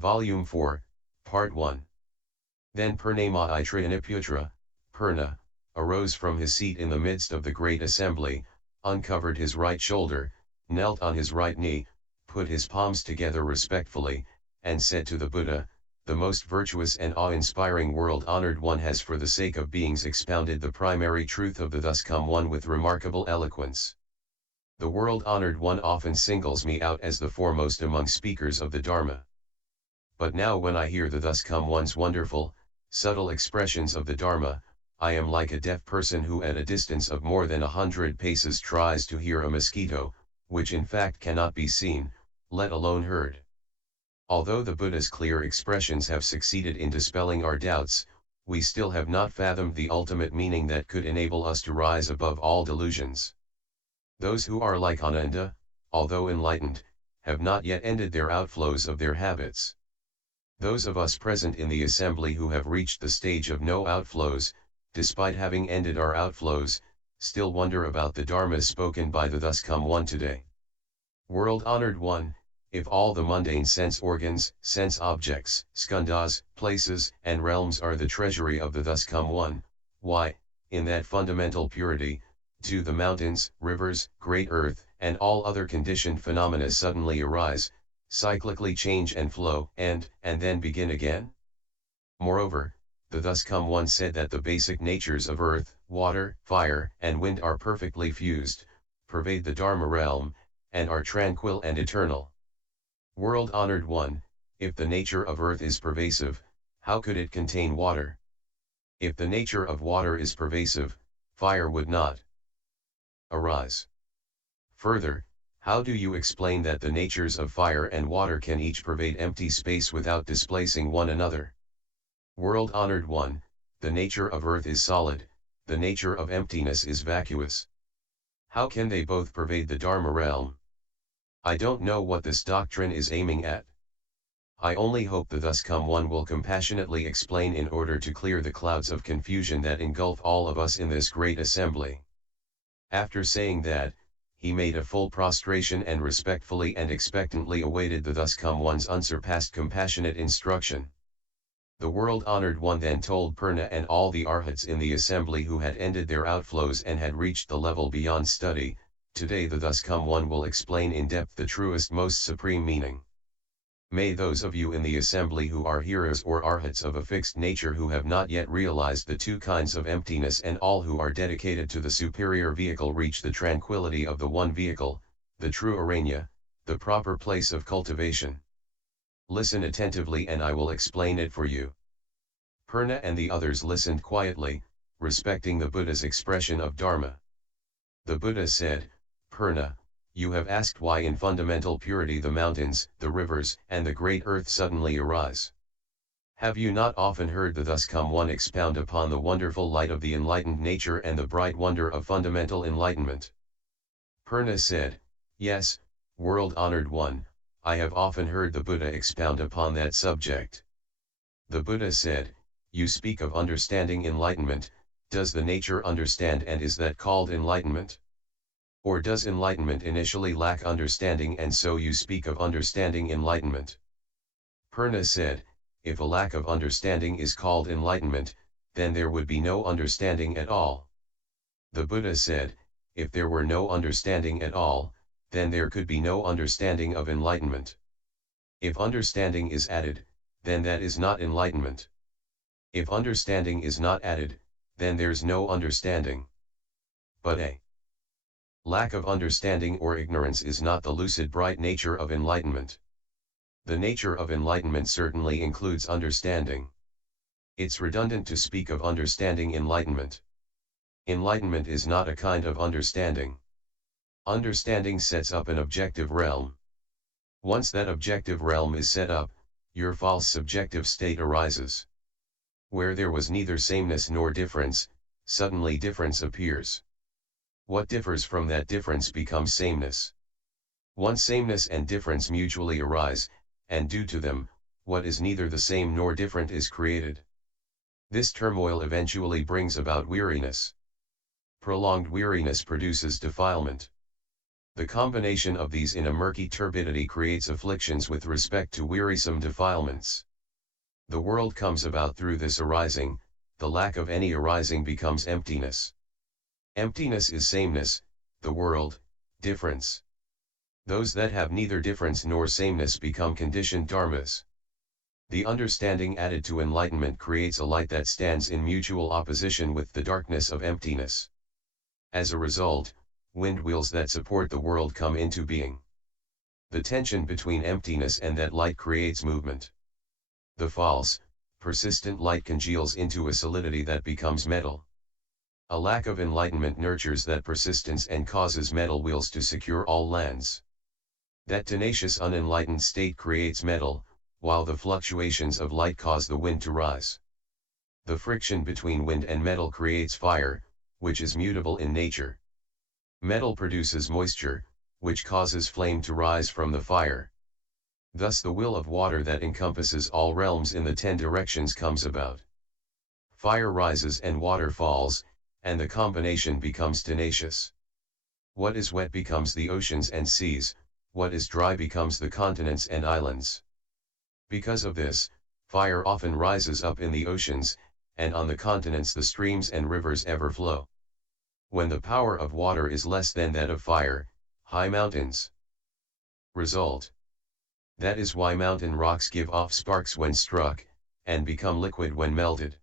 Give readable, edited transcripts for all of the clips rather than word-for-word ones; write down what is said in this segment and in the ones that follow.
Volume 4, Part 1. Then Purnamaitrayanipputra, Purna, arose from his seat in the midst of the great assembly, uncovered his right shoulder, knelt on his right knee, put his palms together respectfully, and said to the Buddha, "The most virtuous and awe-inspiring world-honored one has for the sake of beings expounded the primary truth of the thus come one with remarkable eloquence. The world-honored one often singles me out as the foremost among speakers of the Dharma. But now when I hear the thus come one's wonderful, subtle expressions of the Dharma, I am like a deaf person who at a distance of more than 100 paces tries to hear a mosquito, which in fact cannot be seen, let alone heard." Although the Buddha's clear expressions have succeeded in dispelling our doubts, we still have not fathomed the ultimate meaning that could enable us to rise above all delusions. Those who are like Ananda, although enlightened, have not yet ended their outflows of their habits. Those of us present in the assembly who have reached the stage of no outflows, despite having ended our outflows, still wonder about the Dharma spoken by the thus come one today. World-honored one, if all the mundane sense organs, sense objects, skandhas, places, and realms are the treasury of the thus come one, why, in that fundamental purity, do the mountains, rivers, great earth, and all other conditioned phenomena suddenly arise, cyclically change and flow, and then begin again? Moreover, the thus come one said that the basic natures of earth, water, fire, and wind are perfectly fused, pervade the Dharma realm, and are tranquil and eternal. World-honored one, if the nature of earth is pervasive, how could it contain water? If the nature of water is pervasive, fire would not arise. Further, how do you explain that the natures of fire and water can each pervade empty space without displacing one another? World-honored one, the nature of earth is solid, the nature of emptiness is vacuous. How can they both pervade the Dharma realm? I don't know what this doctrine is aiming at. I only hope the thus come one will compassionately explain in order to clear the clouds of confusion that engulf all of us in this great assembly. After saying that, he made a full prostration and respectfully and expectantly awaited the thus come one's unsurpassed compassionate instruction. The world-honored one then told Purna and all the arhats in the assembly who had ended their outflows and had reached the level beyond study, today the thus come one will explain in depth the truest most supreme meaning. May those of you in the assembly who are heroes or arhats of a fixed nature who have not yet realized the two kinds of emptiness and all who are dedicated to the superior vehicle reach the tranquility of the one vehicle, the true aranya, the proper place of cultivation. Listen attentively and I will explain it for you. Purna and the others listened quietly, respecting the Buddha's expression of Dharma. The Buddha said, "Purna, you have asked why in fundamental purity the mountains, the rivers, and the great earth suddenly arise. Have you not often heard the thus come one expound upon the wonderful light of the enlightened nature and the bright wonder of fundamental enlightenment?" Purna said, "Yes, world-honored one, I have often heard the Buddha expound upon that subject." The Buddha said, "You speak of understanding enlightenment, does the nature understand and is that called enlightenment? Or does enlightenment initially lack understanding and so you speak of understanding enlightenment?" Purna said, "If a lack of understanding is called enlightenment, then there would be no understanding at all." The Buddha said, "If there were no understanding at all, then there could be no understanding of enlightenment. If understanding is added, then that is not enlightenment. If understanding is not added, then there's no understanding. But a lack of understanding or ignorance is not the lucid bright nature of enlightenment. The nature of enlightenment certainly includes understanding. It's redundant to speak of understanding enlightenment. Enlightenment is not a kind of understanding. Understanding sets up an objective realm. Once that objective realm is set up, your false subjective state arises. Where there was neither sameness nor difference, suddenly difference appears. What differs from that difference becomes sameness. Once sameness and difference mutually arise, and due to them, what is neither the same nor different is created. This turmoil eventually brings about weariness. Prolonged weariness produces defilement. The combination of these in a murky turbidity creates afflictions with respect to wearisome defilements. The world comes about through this arising, the lack of any arising becomes emptiness. Emptiness is sameness, the world, difference. Those that have neither difference nor sameness become conditioned dharmas. The understanding added to enlightenment creates a light that stands in mutual opposition with the darkness of emptiness. As a result, wind wheels that support the world come into being. The tension between emptiness and that light creates movement. The false, persistent light congeals into a solidity that becomes metal. A lack of enlightenment nurtures that persistence and causes metal wheels to secure all lands. That tenacious unenlightened state creates metal, while the fluctuations of light cause the wind to rise. The friction between wind and metal creates fire, which is mutable in nature. Metal produces moisture, which causes flame to rise from the fire. Thus the will of water that encompasses all realms in the 10 directions comes about. Fire rises and water falls, and the combination becomes tenacious. What is wet becomes the oceans and seas, what is dry becomes the continents and islands. Because of this, fire often rises up in the oceans, and on the continents the streams and rivers ever flow. When the power of water is less than that of fire, high mountains result. That is why mountain rocks give off sparks when struck, and become liquid when melted.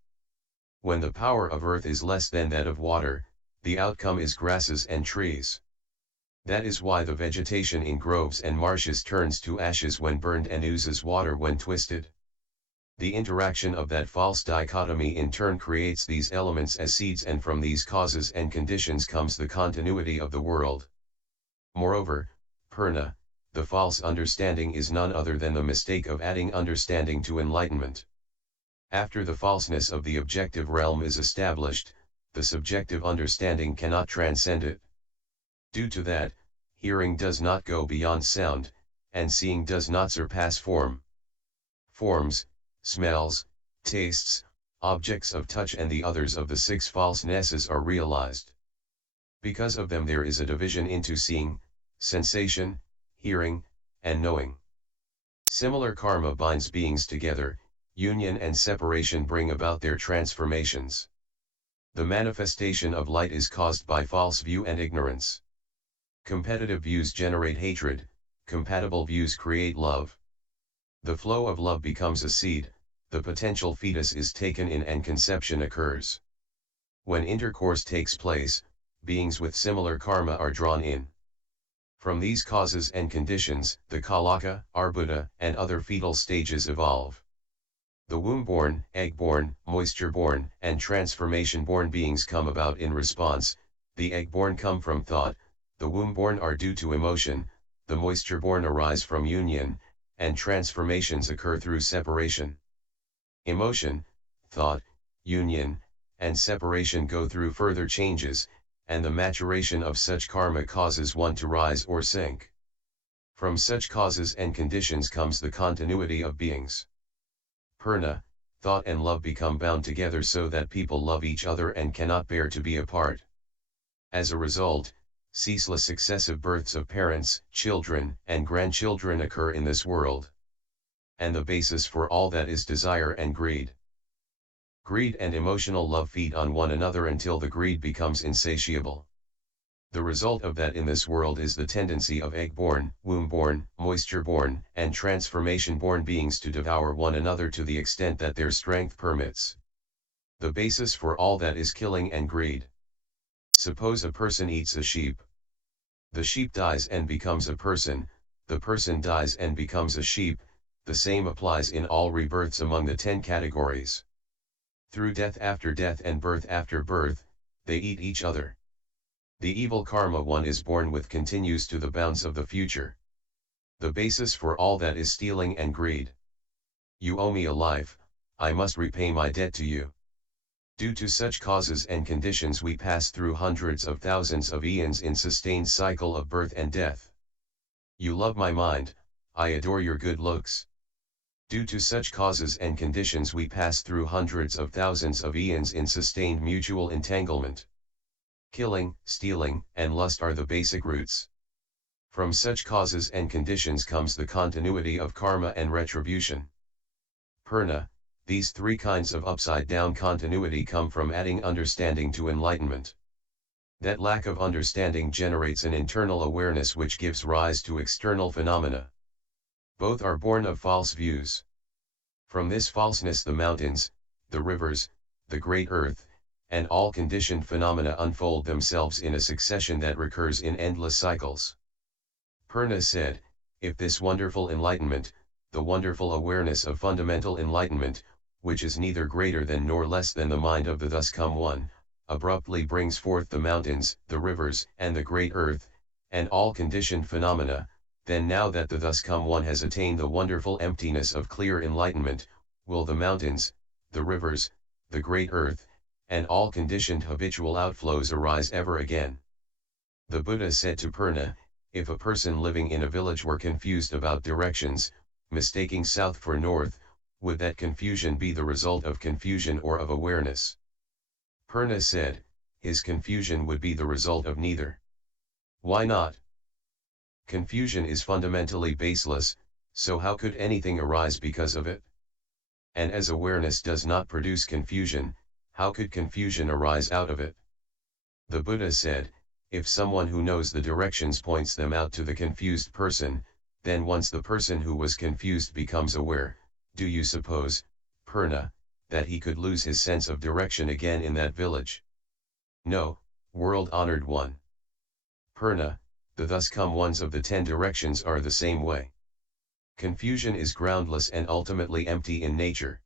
When the power of earth is less than that of water, the outcome is grasses and trees. That is why the vegetation in groves and marshes turns to ashes when burned and oozes water when twisted. The interaction of that false dichotomy in turn creates these elements as seeds, and from these causes and conditions comes the continuity of the world. Moreover, Purna, the false understanding is none other than the mistake of adding understanding to enlightenment. After the falseness of the objective realm is established, the subjective understanding cannot transcend it. Due to that, hearing does not go beyond sound, and seeing does not surpass form. Forms, smells, tastes, objects of touch and the others of the 6 falsenesses are realized. Because of them there is a division into seeing, sensation, hearing, and knowing. Similar karma binds beings together, union and separation bring about their transformations. The manifestation of light is caused by false view and ignorance. Competitive views generate hatred, compatible views create love. The flow of love becomes a seed, the potential fetus is taken in and conception occurs. When intercourse takes place, beings with similar karma are drawn in. From these causes and conditions, the Kalaka, Arbuda, and other fetal stages evolve. The womb-born, egg-born, moisture-born, and transformation-born beings come about in response. The egg-born come from thought, the womb-born are due to emotion, the moisture-born arise from union, and transformations occur through separation. Emotion, thought, union, and separation go through further changes, and the maturation of such karma causes one to rise or sink. From such causes and conditions comes the continuity of beings. Purna, thought and love become bound together so that people love each other and cannot bear to be apart. As a result, ceaseless successive births of parents, children, and grandchildren occur in this world. And the basis for all that is desire and greed. Greed and emotional love feed on one another until the greed becomes insatiable. The result of that in this world is the tendency of egg-born, womb-born, moisture-born, and transformation-born beings to devour one another to the extent that their strength permits. The basis for all that is killing and greed. Suppose a person eats a sheep. The sheep dies and becomes a person, the person dies and becomes a sheep. The same applies in all rebirths among the 10 categories. Through death after death and birth after birth, they eat each other. The evil karma one is born with continues to the bounds of the future. The basis for all that is stealing and greed. You owe me a life, I must repay my debt to you. Due to such causes and conditions we pass through hundreds of thousands of eons in sustained cycle of birth and death. You love my mind, I adore your good looks. Due to such causes and conditions we pass through hundreds of thousands of eons in sustained mutual entanglement. Killing, stealing, and lust are the basic roots. From such causes and conditions comes the continuity of karma and retribution. Purna, these three kinds of upside-down continuity come from adding understanding to enlightenment. That lack of understanding generates an internal awareness which gives rise to external phenomena. Both are born of false views. From this falseness the mountains, the rivers, the great earth, and all conditioned phenomena unfold themselves in a succession that recurs in endless cycles. Purna said, if this wonderful enlightenment, the wonderful awareness of fundamental enlightenment, which is neither greater than nor less than the mind of the thus come one, abruptly brings forth the mountains, the rivers, and the great earth, and all conditioned phenomena, then now that the thus come one has attained the wonderful emptiness of clear enlightenment, will the mountains, the rivers, the great earth, and all conditioned habitual outflows arise ever again. The Buddha said to Purna, if a person living in a village were confused about directions, mistaking south for north, would that confusion be the result of confusion or of awareness? Purna said, his confusion would be the result of neither. Why not? Confusion is fundamentally baseless, so how could anything arise because of it? And as awareness does not produce confusion, how could confusion arise out of it? The Buddha said, if someone who knows the directions points them out to the confused person, then once the person who was confused becomes aware, do you suppose, Purna, that he could lose his sense of direction again in that village? No, world-honored one. Purna, the thus come ones of the 10 directions are the same way. Confusion is groundless and ultimately empty in nature.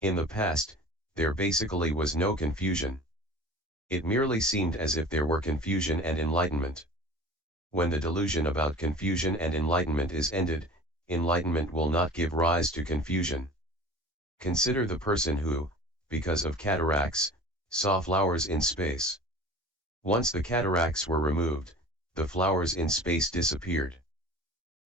In the past, there basically was no confusion. It merely seemed as if there were confusion and enlightenment. When the delusion about confusion and enlightenment is ended, enlightenment will not give rise to confusion. Consider the person who, because of cataracts, saw flowers in space. Once the cataracts were removed, the flowers in space disappeared.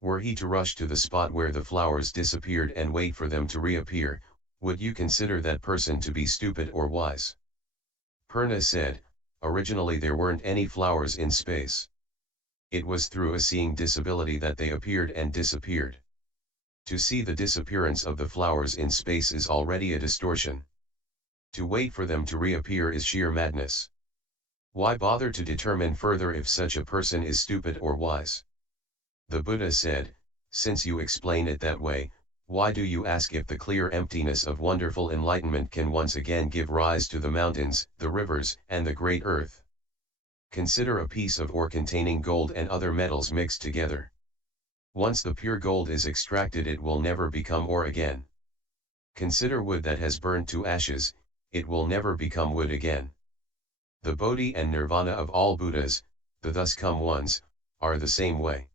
Were he to rush to the spot where the flowers disappeared and wait for them to reappear, would you consider that person to be stupid or wise? Purna said, originally there weren't any flowers in space. It was through a seeing disability that they appeared and disappeared. To see the disappearance of the flowers in space is already a distortion. To wait for them to reappear is sheer madness. Why bother to determine further if such a person is stupid or wise? The Buddha said, since you explain it that way, why do you ask if the clear emptiness of wonderful enlightenment can once again give rise to the mountains, the rivers, and the great earth? Consider a piece of ore containing gold and other metals mixed together. Once the pure gold is extracted, it will never become ore again. Consider wood that has burned to ashes, it will never become wood again. The Bodhi and Nirvana of all Buddhas, the thus come ones, are the same way.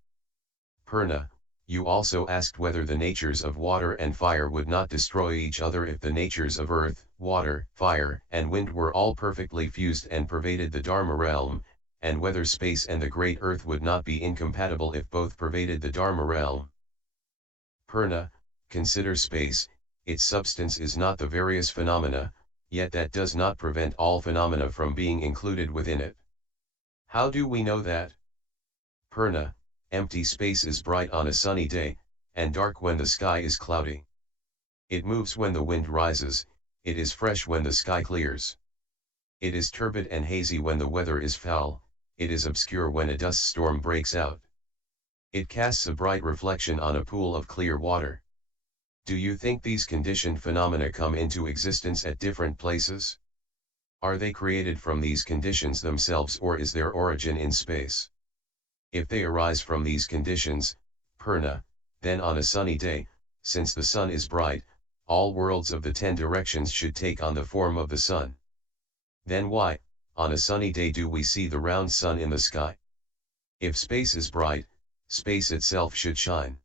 Purna, you also asked whether the natures of water and fire would not destroy each other if the natures of earth, water, fire, and wind were all perfectly fused and pervaded the Dharma realm, and whether space and the great earth would not be incompatible if both pervaded the Dharma realm. Purna, consider space, its substance is not the various phenomena, yet that does not prevent all phenomena from being included within it. How do we know that? Purna, empty space is bright on a sunny day, and dark when the sky is cloudy. It moves when the wind rises, it is fresh when the sky clears. It is turbid and hazy when the weather is foul, it is obscure when a dust storm breaks out. It casts a bright reflection on a pool of clear water. Do you think these conditioned phenomena come into existence at different places? Are they created from these conditions themselves, or is their origin in space? If they arise from these conditions, Purna, then on a sunny day, since the sun is bright, all worlds of the 10 directions should take on the form of the sun. Then why, on a sunny day, do we see the round sun in the sky? If space is bright, space itself should shine.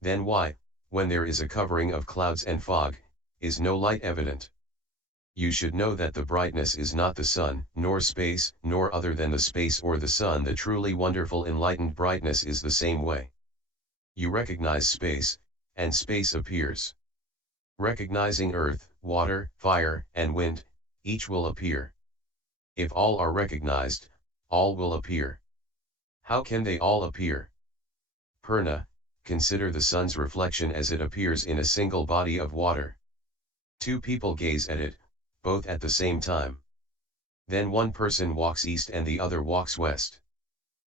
Then why, when there is a covering of clouds and fog, is no light evident? You should know that the brightness is not the sun, nor space, nor other than the space or the sun. The truly wonderful enlightened brightness is the same way. You recognize space, and space appears. Recognizing earth, water, fire, and wind, each will appear. If all are recognized, all will appear. How can they all appear? Purna, consider the sun's reflection as it appears in a single body of water. Two people gaze at it, both at the same time. Then one person walks east and the other walks west.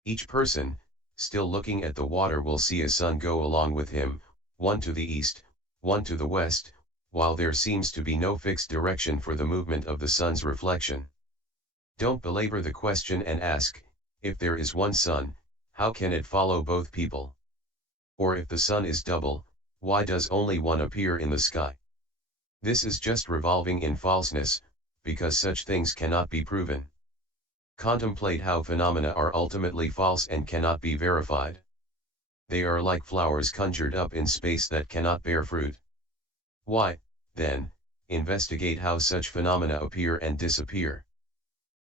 Each person, still looking at the water, will see a sun go along with him, one to the east, one to the west, while there seems to be no fixed direction for the movement of the sun's reflection. Don't belabor the question and ask, if there is one sun, how can it follow both people? Or if the sun is double, why does only one appear in the sky? This is just revolving in falseness, because such things cannot be proven. Contemplate how phenomena are ultimately false and cannot be verified. They are like flowers conjured up in space that cannot bear fruit. Why, then, investigate how such phenomena appear and disappear.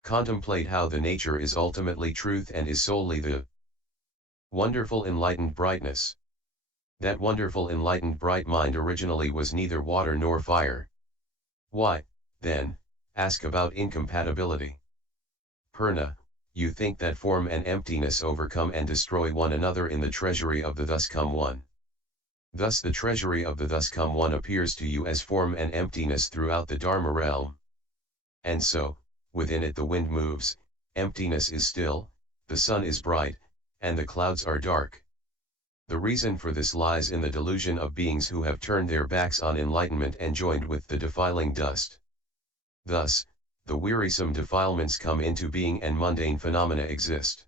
Contemplate how the nature is ultimately truth and is solely the wonderful enlightened brightness. That wonderful enlightened bright mind originally was neither water nor fire. Why, then, ask about incompatibility? Purna, you think that form and emptiness overcome and destroy one another in the treasury of the thus come one. Thus the treasury of the thus come one appears to you as form and emptiness throughout the Dharma realm. And so, within it the wind moves, emptiness is still, the sun is bright, and the clouds are dark. The reason for this lies in the delusion of beings who have turned their backs on enlightenment and joined with the defiling dust. Thus, the wearisome defilements come into being and mundane phenomena exist.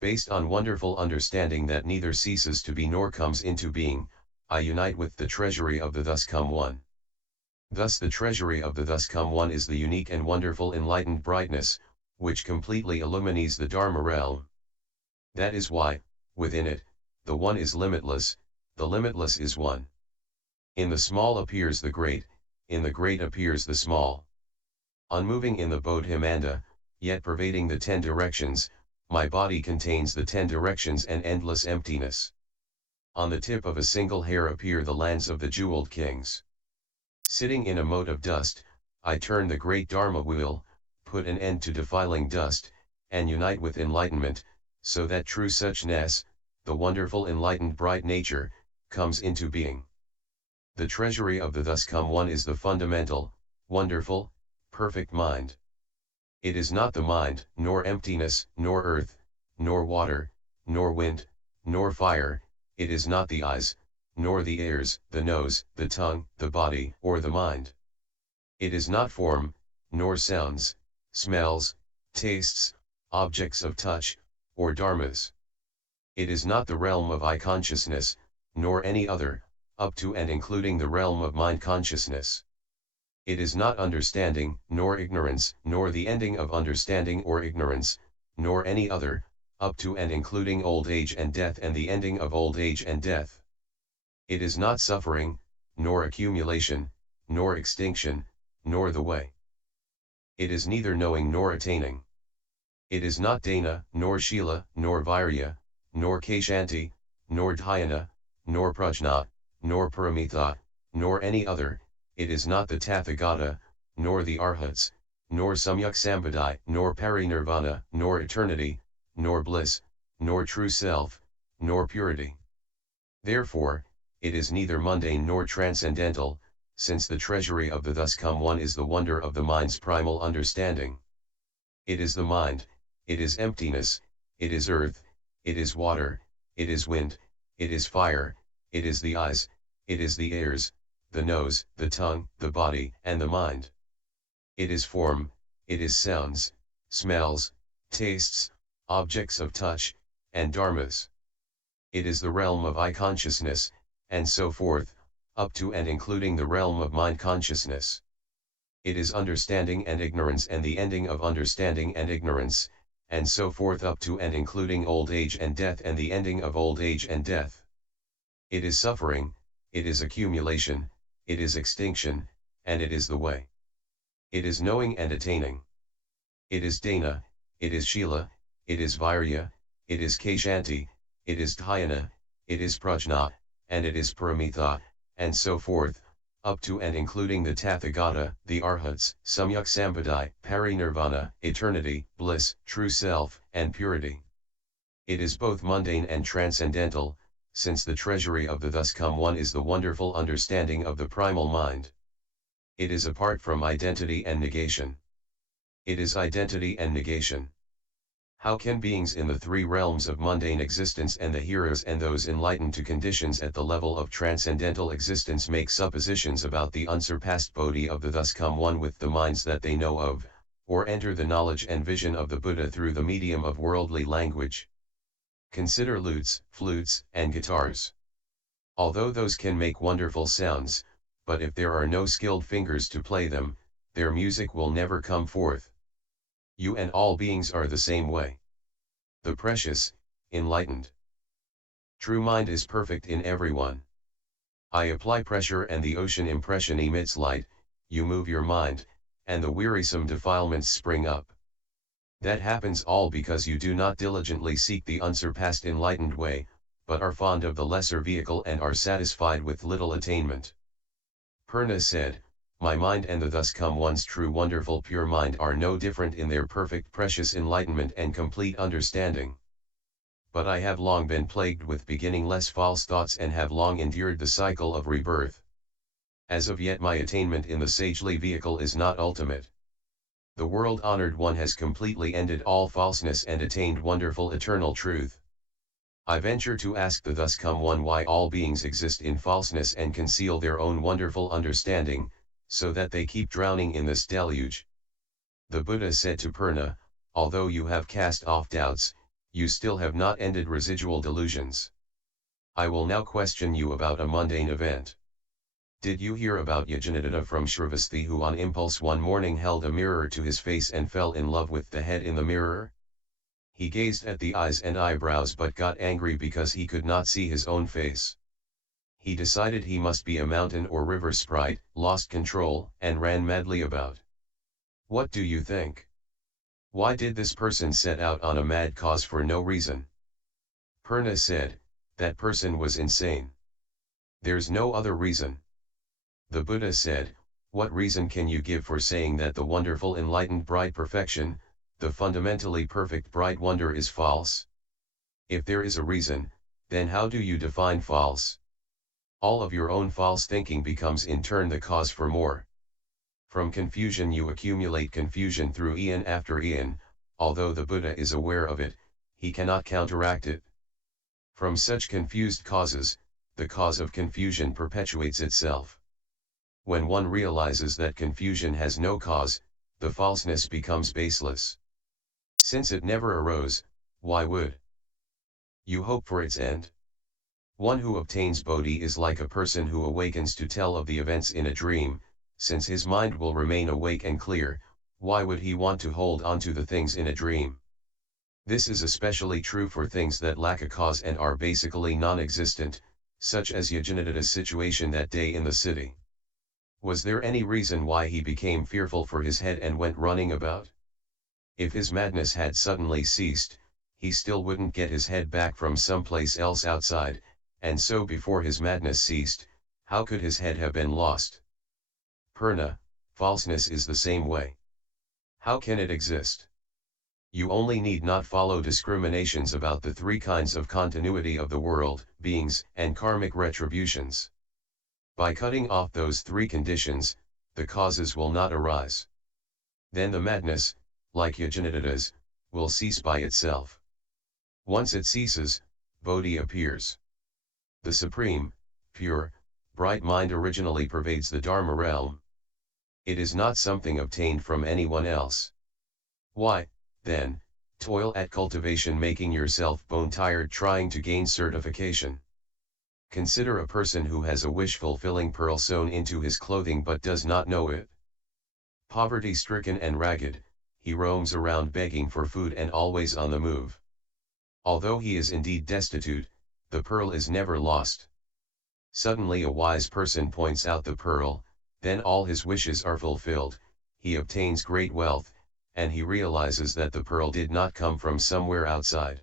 Based on wonderful understanding that neither ceases to be nor comes into being, I unite with the treasury of the thus come one. Thus the treasury of the thus come one is the unique and wonderful enlightened brightness, which completely illumines the Dharma realm. That is why, within it, the one is limitless, the limitless is one. In the small appears the great, in the great appears the small. Unmoving in the Bodhimanda, yet pervading the 10 directions, my body contains the 10 directions and endless emptiness. On the tip of a single hair appear the lands of the jeweled kings. Sitting in a mote of dust, I turn the great Dharma wheel, put an end to defiling dust, and unite with enlightenment, so that true suchness, the wonderful enlightened bright nature, comes into being. The treasury of the thus come one is the fundamental, wonderful, perfect mind. It is not the mind, nor emptiness, nor earth, nor water, nor wind, nor fire, it is not the eyes, nor the ears, the nose, the tongue, the body, or the mind. It is not form, nor sounds, smells, tastes, objects of touch, or dharmas. It is not the realm of eye consciousness, nor any other, up to and including the realm of mind consciousness. It is not understanding, nor ignorance, nor the ending of understanding or ignorance, nor any other, up to and including old age and death and the ending of old age and death. It is not suffering, nor accumulation, nor extinction, nor the way. It is neither knowing nor attaining. It is not dana, nor shila, nor virya, nor kshanti, nor dhyana, nor prajna, nor paramitha, nor any other. It is not the Tathagata, nor the Arhats, nor Samyak Sambadhi, nor Parinirvana, nor eternity, nor bliss, nor true self, nor purity. Therefore, it is neither mundane nor transcendental, since the treasury of the thus come one is the wonder of the mind's primal understanding. It is the mind, it is emptiness, it is earth, it is water, it is wind, it is fire, it is the eyes, it is the ears, the nose, the tongue, the body, and the mind. It is form, it is sounds, smells, tastes, objects of touch, and dharmas. It is the realm of eye consciousness, and so forth, up to and including the realm of mind consciousness. It is understanding and ignorance and the ending of understanding and ignorance, and so forth up to and including old age and death and the ending of old age and death. It is suffering, it is accumulation, it is extinction, and it is the way. It is knowing and attaining. It is dana, it is shila, it is virya, it is kshanti, it is dhyana, it is prajna, and it is paramitha, and so forth, up to and including the Tathagata, the Arhats, Samyak Sambadhi, Parinirvana, eternity, bliss, true self, and purity. It is both mundane and transcendental, since the treasury of the thus come one is the wonderful understanding of the primal mind. It is apart from identity and negation. It is identity and negation. How can beings in the three realms of mundane existence and the heroes and those enlightened to conditions at the level of transcendental existence make suppositions about the unsurpassed Bodhi of the thus come one with the minds that they know of, or enter the knowledge and vision of the Buddha through the medium of worldly language? Consider lutes, flutes, and guitars. Although those can make wonderful sounds, but if there are no skilled fingers to play them, their music will never come forth. You and all beings are the same way. The precious, enlightened, true mind is perfect in everyone. I apply pressure and the ocean impression emits light, you move your mind, and the wearisome defilements spring up. That happens all because you do not diligently seek the unsurpassed enlightened way, but are fond of the lesser vehicle and are satisfied with little attainment. Purna said, my mind and the thus come one's true wonderful pure mind are no different in their perfect precious enlightenment and complete understanding. But I have long been plagued with beginningless false thoughts and have long endured the cycle of rebirth. As of yet my attainment in the sagely vehicle is not ultimate. The world-honored one has completely ended all falseness and attained wonderful eternal truth. I venture to ask the thus come one why all beings exist in falseness and conceal their own wonderful understanding, so that they keep drowning in this deluge. The Buddha said to Purna, although you have cast off doubts, you still have not ended residual delusions. I will now question you about a mundane event. Did you hear about Yajnadata from Shravasti who on impulse one morning held a mirror to his face and fell in love with the head in the mirror? He gazed at the eyes and eyebrows but got angry because he could not see his own face. He decided he must be a mountain or river sprite, lost control, and ran madly about. What do you think? Why did this person set out on a mad cause for no reason? Purna said, that person was insane. There's no other reason. The Buddha said, what reason can you give for saying that the wonderful enlightened bright perfection, the fundamentally perfect bright wonder is false? If there is a reason, then how do you define false? All of your own false thinking becomes in turn the cause for more. From confusion you accumulate confusion through eon after eon, although the Buddha is aware of it, he cannot counteract it. From such confused causes, the cause of confusion perpetuates itself. When one realizes that confusion has no cause, the falseness becomes baseless. Since it never arose, why would you hope for its end? One who obtains Bodhi is like a person who awakens to tell of the events in a dream. Since his mind will remain awake and clear, why would he want to hold on to the things in a dream? This is especially true for things that lack a cause and are basically non-existent, such as Yajnadata's situation that day in the city. Was there any reason why he became fearful for his head and went running about? If his madness had suddenly ceased, he still wouldn't get his head back from someplace else outside, and so before his madness ceased, how could his head have been lost? Purna, falseness is the same way. How can it exist? You only need not follow discriminations about the three kinds of continuity of the world, beings, and karmic retributions. By cutting off those three conditions, the causes will not arise. Then the madness, like Yajnadata's, will cease by itself. Once it ceases, Bodhi appears. The supreme, pure, bright mind originally pervades the Dharma realm. It is not something obtained from anyone else. Why, then, toil at cultivation making yourself bone-tired trying to gain certification? Consider a person who has a wish-fulfilling pearl sewn into his clothing but does not know it. Poverty-stricken and ragged, he roams around begging for food and always on the move. Although he is indeed destitute, the pearl is never lost. Suddenly a wise person points out the pearl, then all his wishes are fulfilled, he obtains great wealth, and he realizes that the pearl did not come from somewhere outside.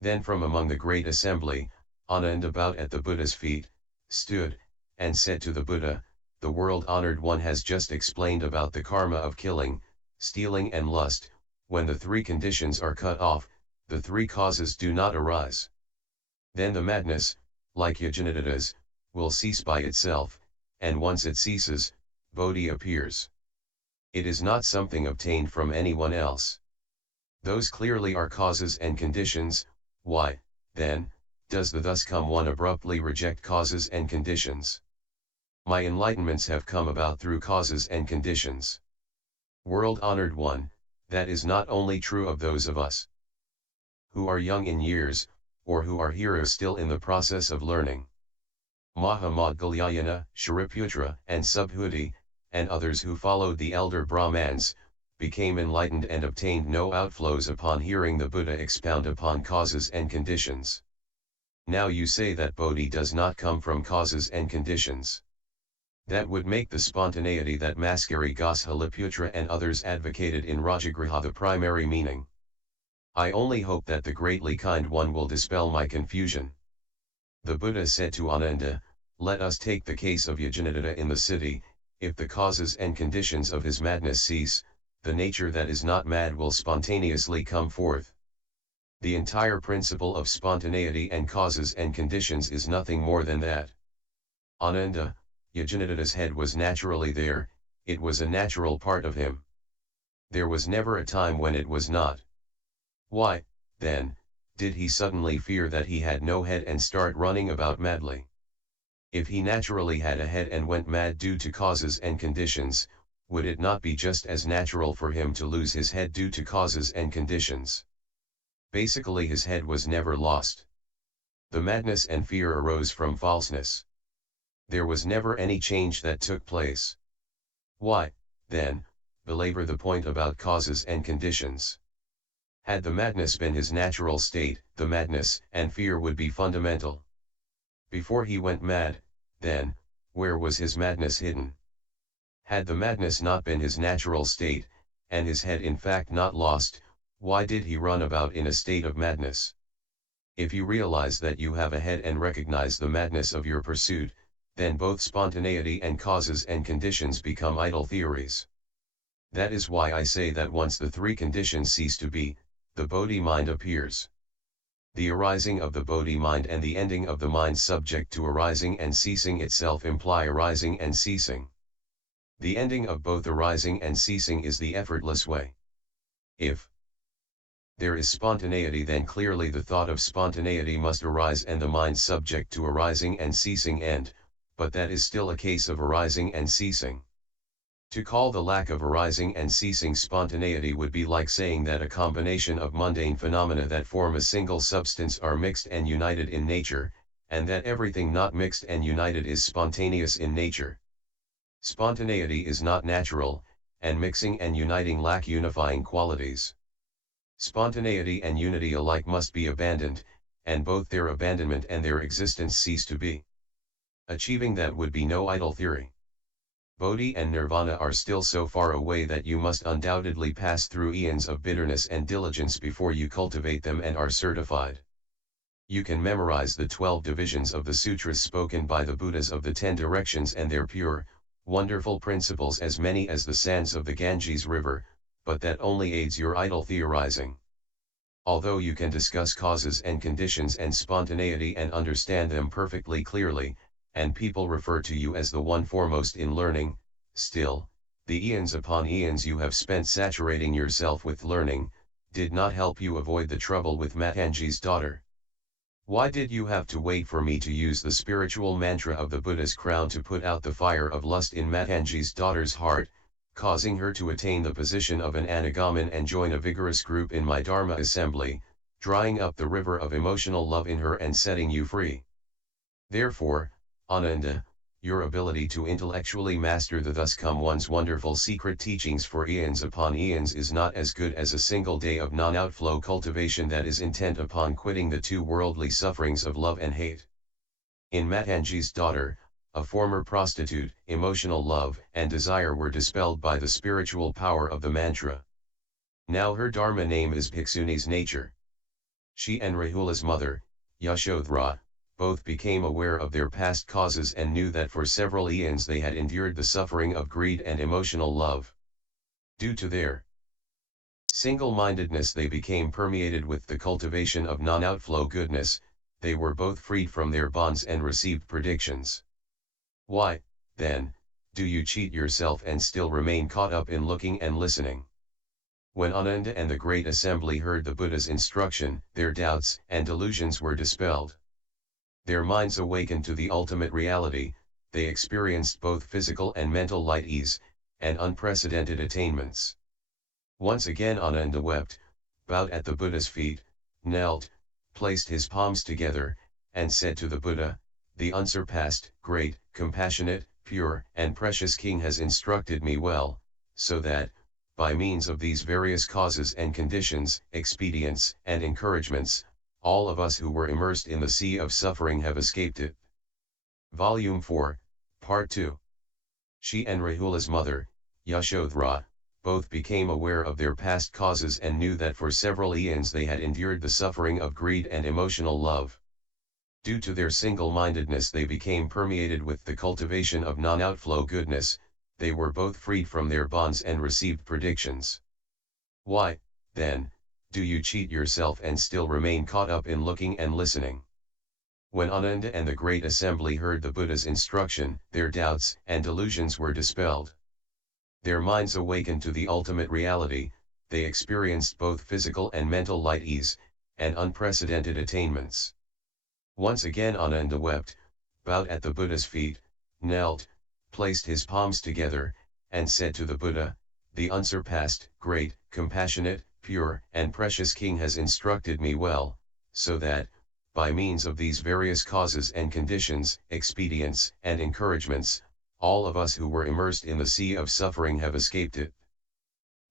Then from among the great assembly, Ananda bowed at the Buddha's feet, stood, and said to the Buddha, the world-honored one has just explained about the karma of killing, stealing and lust. When the three conditions are cut off, the three causes do not arise. Then the madness, like Yajnadatta's, will cease by itself, and once it ceases, Bodhi appears. It is not something obtained from anyone else. Those clearly are causes and conditions. Why, then, does the thus come one abruptly reject causes and conditions? My enlightenments have come about through causes and conditions. World-honored one, that is not only true of those of us who are young in years, or who are heroes still in the process of learning. Mahamoudgalyayana, Shariputra, and Subhuti, and others who followed the elder Brahmans, became enlightened and obtained no outflows upon hearing the Buddha expound upon causes and conditions. Now you say that Bodhi does not come from causes and conditions. That would make the spontaneity that Maskari Goswamiputra and others advocated in Rajagriha the primary meaning. I only hope that the greatly kind one will dispel my confusion. The Buddha said to Ananda, "Let us take the case of Yajnadatta in the city. If the causes and conditions of his madness cease, the nature that is not mad will spontaneously come forth." The entire principle of spontaneity and causes and conditions is nothing more than that. Ananda, Yajnadatta's head was naturally there, it was a natural part of him. There was never a time when it was not. Why, then, did he suddenly fear that he had no head and start running about madly? If he naturally had a head and went mad due to causes and conditions, would it not be just as natural for him to lose his head due to causes and conditions? Basically his head was never lost. The madness and fear arose from falseness. There was never any change that took place. Why, then, belabor the point about causes and conditions? Had the madness been his natural state, the madness and fear would be fundamental. Before he went mad, then, where was his madness hidden? Had the madness not been his natural state, and his head in fact not lost, why did he run about in a state of madness? If you realize that you have a head and recognize the madness of your pursuit, then both spontaneity and causes and conditions become idle theories. That is why I say that once the three conditions cease to be, the Bodhi mind appears. The arising of the Bodhi mind and the ending of the mind subject to arising and ceasing itself imply arising and ceasing. The ending of both arising and ceasing is the effortless way. If there is spontaneity, then clearly the thought of spontaneity must arise and the mind subject to arising and ceasing end, but that is still a case of arising and ceasing. To call the lack of arising and ceasing spontaneity would be like saying that a combination of mundane phenomena that form a single substance are mixed and united in nature, and that everything not mixed and united is spontaneous in nature. Spontaneity is not natural, and mixing and uniting lack unifying qualities. Spontaneity and unity alike must be abandoned, and both their abandonment and their existence cease to be. Achieving that would be no idle theory. Bodhi and Nirvana are still so far away that you must undoubtedly pass through eons of bitterness and diligence before you cultivate them and are certified. You can memorize the 12 divisions of the sutras spoken by the Buddhas of the 10 directions and their pure, wonderful principles as many as the sands of the Ganges river, but that only aids your idle theorizing. Although you can discuss causes and conditions and spontaneity and understand them perfectly clearly, and people refer to you as the one foremost in learning, still, the eons upon eons you have spent saturating yourself with learning, did not help you avoid the trouble with Matanji's daughter. Why did you have to wait for me to use the spiritual mantra of the Buddha's crown to put out the fire of lust in Matanji's daughter's heart, causing her to attain the position of an Anagamin and join a vigorous group in my Dharma assembly, drying up the river of emotional love in her and setting you free? Therefore, Ananda, your ability to intellectually master the thus come one's wonderful secret teachings for eons upon eons is not as good as a single day of non-outflow cultivation that is intent upon quitting the two worldly sufferings of love and hate. In Matanji's daughter, a former prostitute, emotional love and desire were dispelled by the spiritual power of the mantra. Now her Dharma name is Bhikshuni's nature. She and Rahula's mother, Yashodhara, both became aware of their past causes and knew that for several eons they had endured the suffering of greed and emotional love. Due to their Single-mindedness they became permeated with the cultivation of non-outflow goodness, they were both freed from their bonds and received predictions. Why, then, do you cheat yourself and still remain caught up in looking and listening? When Ananda and the great assembly heard the Buddha's instruction, their doubts and delusions were dispelled. Their minds awakened to the ultimate reality, they experienced both physical and mental light ease, and unprecedented attainments. Once again Ananda wept, bowed at the Buddha's feet, knelt, placed his palms together, and said to the Buddha, "The unsurpassed, great, compassionate, pure, and precious King has instructed me well, so that, by means of these various causes and conditions, expedients, and encouragements, all of us who were immersed in the sea of suffering have escaped it." Volume 4, Part 2. She and Rahula's mother, Yashodhara, both became aware of their past causes and knew that for several eons they had endured the suffering of greed and emotional love. Due to their single-mindedness they became permeated with the cultivation of non-outflow goodness, they were both freed from their bonds and received predictions. Why, then, do you cheat yourself and still remain caught up in looking and listening? When Ananda and the great assembly heard the Buddha's instruction, their doubts and delusions were dispelled. Their minds awakened to the ultimate reality, they experienced both physical and mental light ease, and unprecedented attainments. Once again Ananda wept, bowed at the Buddha's feet, knelt, placed his palms together, and said to the Buddha, "The unsurpassed, great, compassionate, pure, and precious King has instructed me well, so that, by means of these various causes and conditions, expedients, and encouragements, all of us who were immersed in the sea of suffering have escaped it."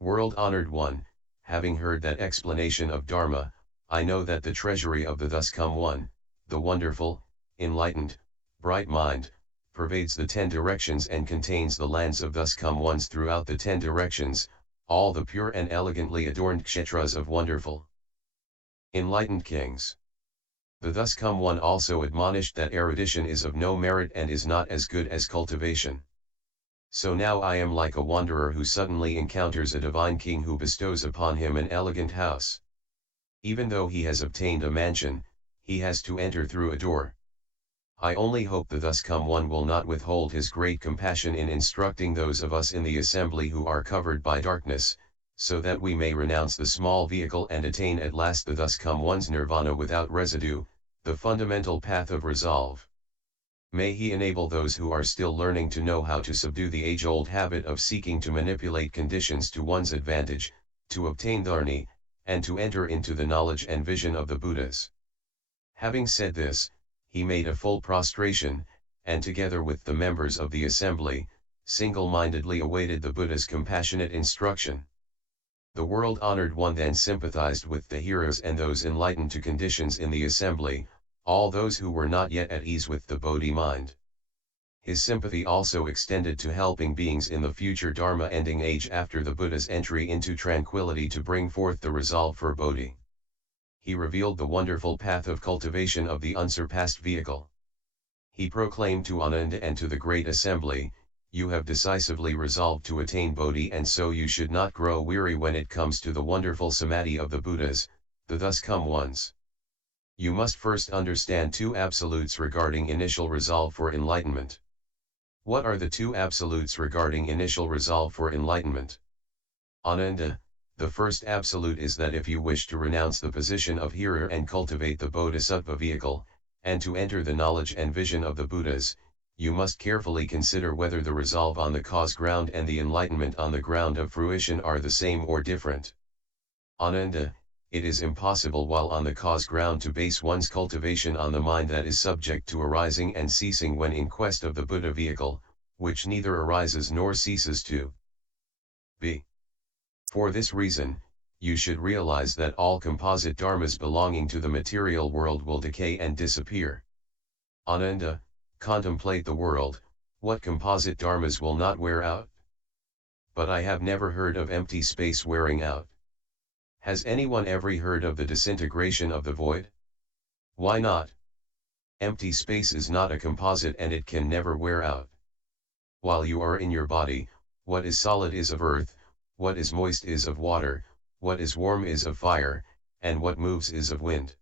World-honored one, having heard that explanation of Dharma, I know that the treasury of the Thus Come One, the wonderful, enlightened, bright mind, pervades the 10 directions and contains the lands of Thus Come Ones throughout the 10 directions, all the pure and elegantly adorned kshetras of wonderful, enlightened kings. The Thus Come One also admonished that erudition is of no merit and is not as good as cultivation. So now I am like a wanderer who suddenly encounters a divine king who bestows upon him an elegant house. Even though he has obtained a mansion, he has to enter through a door. I only hope the Thus Come One will not withhold his great compassion in instructing those of us in the assembly who are covered by darkness, so that we may renounce the small vehicle and attain at last the Thus Come One's nirvana without residue, the fundamental path of resolve. May he enable those who are still learning to know how to subdue the age-old habit of seeking to manipulate conditions to one's advantage, to obtain dharni, and to enter into the knowledge and vision of the Buddhas. Having said this, he made a full prostration, and together with the members of the assembly, single-mindedly awaited the Buddha's compassionate instruction. The world-honored one then sympathized with the hearers and those enlightened to conditions in the assembly, all those who were not yet at ease with the Bodhi mind. His sympathy also extended to helping beings in the future Dharma-ending age after the Buddha's entry into tranquility to bring forth the resolve for Bodhi. He revealed the wonderful path of cultivation of the unsurpassed vehicle. He proclaimed to Ananda and to the great assembly, "You have decisively resolved to attain Bodhi, and so you should not grow weary when it comes to the wonderful samadhi of the Buddhas, the Thus Come Ones. You must first understand 2 absolutes regarding initial resolve for enlightenment." What are the 2 absolutes regarding initial resolve for enlightenment? Ananda, the first absolute is that if you wish to renounce the position of hearer and cultivate the Bodhisattva vehicle, and to enter the knowledge and vision of the Buddhas, you must carefully consider whether the resolve on the cause ground and the enlightenment on the ground of fruition are the same or different. Ananda, it is impossible while on the cause ground to base one's cultivation on the mind that is subject to arising and ceasing when in quest of the Buddha vehicle, which neither arises nor ceases to be. For this reason, you should realize that all composite dharmas belonging to the material world will decay and disappear. Ananda, contemplate the world, what composite dharmas will not wear out? But I have never heard of empty space wearing out. Has anyone ever heard of the disintegration of the void? Why not? Empty space is not a composite and it can never wear out. While you are in your body, what is solid is of earth, what is moist is of water, what is warm is of fire, and what moves is of wind.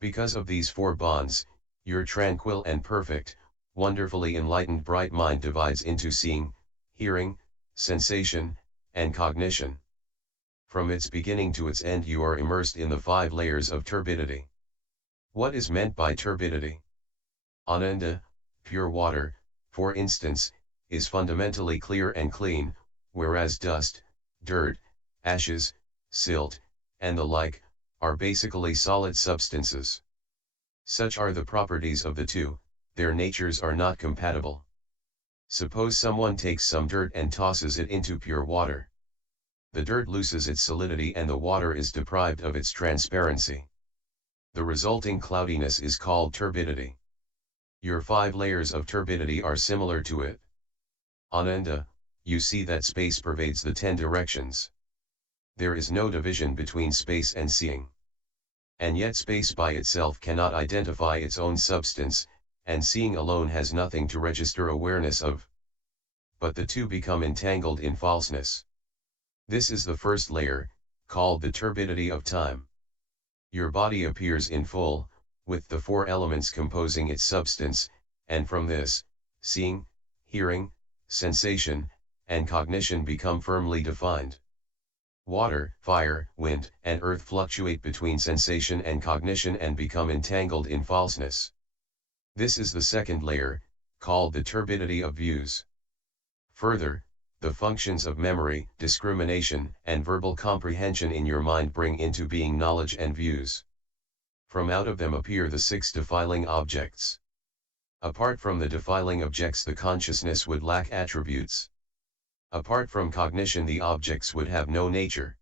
Because of these four bonds, your tranquil and perfect, wonderfully enlightened bright mind divides into seeing, hearing, sensation, and cognition. From its beginning to its end you are immersed in the 5 layers of turbidity. What is meant by turbidity? Ananda, pure water, for instance, is fundamentally clear and clean, whereas dust, dirt, ashes, silt, and the like, are basically solid substances. Such are the properties of the two, their natures are not compatible. Suppose someone takes some dirt and tosses it into pure water. The dirt loses its solidity and the water is deprived of its transparency. The resulting cloudiness is called turbidity. Your 5 layers of turbidity are similar to it. Ananda, you see that space pervades the 10 directions. There is no division between space and seeing. And yet space by itself cannot identify its own substance, and seeing alone has nothing to register awareness of. But the two become entangled in falseness. This is the first layer, called the turbidity of time. Your body appears in full, with the 4 elements composing its substance, and from this, seeing, hearing, sensation, and cognition become firmly defined. Water, fire, wind, and earth fluctuate between sensation and cognition and become entangled in falseness. This is the second layer, called the turbidity of views. Further, the functions of memory, discrimination, and verbal comprehension in your mind bring into being knowledge and views. From out of them appear the 6 defiling objects. Apart from the defiling objects the consciousness would lack attributes. Apart from cognition the objects would have no nature.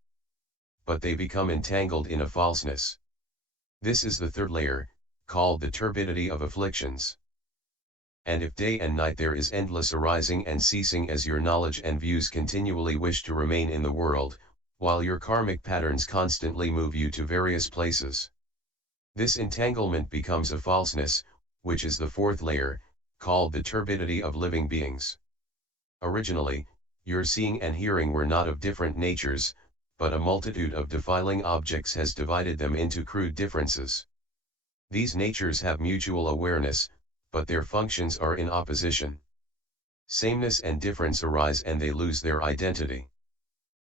But they become entangled in a falseness. This is the third layer, called the turbidity of afflictions. And if day and night there is endless arising and ceasing as your knowledge and views continually wish to remain in the world, while your karmic patterns constantly move you to various places. This entanglement becomes a falseness, which is the 4th layer, called the turbidity of living beings. Originally, your seeing and hearing were not of different natures, but a multitude of defiling objects has divided them into crude differences. These natures have mutual awareness, but their functions are in opposition. Sameness and difference arise and they lose their identity.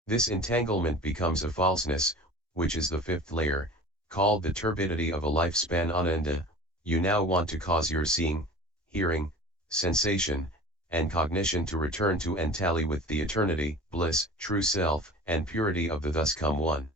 This entanglement becomes a falseness, which is the 5th layer, called the turbidity of a lifespan ananda. You now want to cause your seeing, hearing, sensation, and cognition to return to and tally with the eternity, bliss, true self, and purity of the thus come one.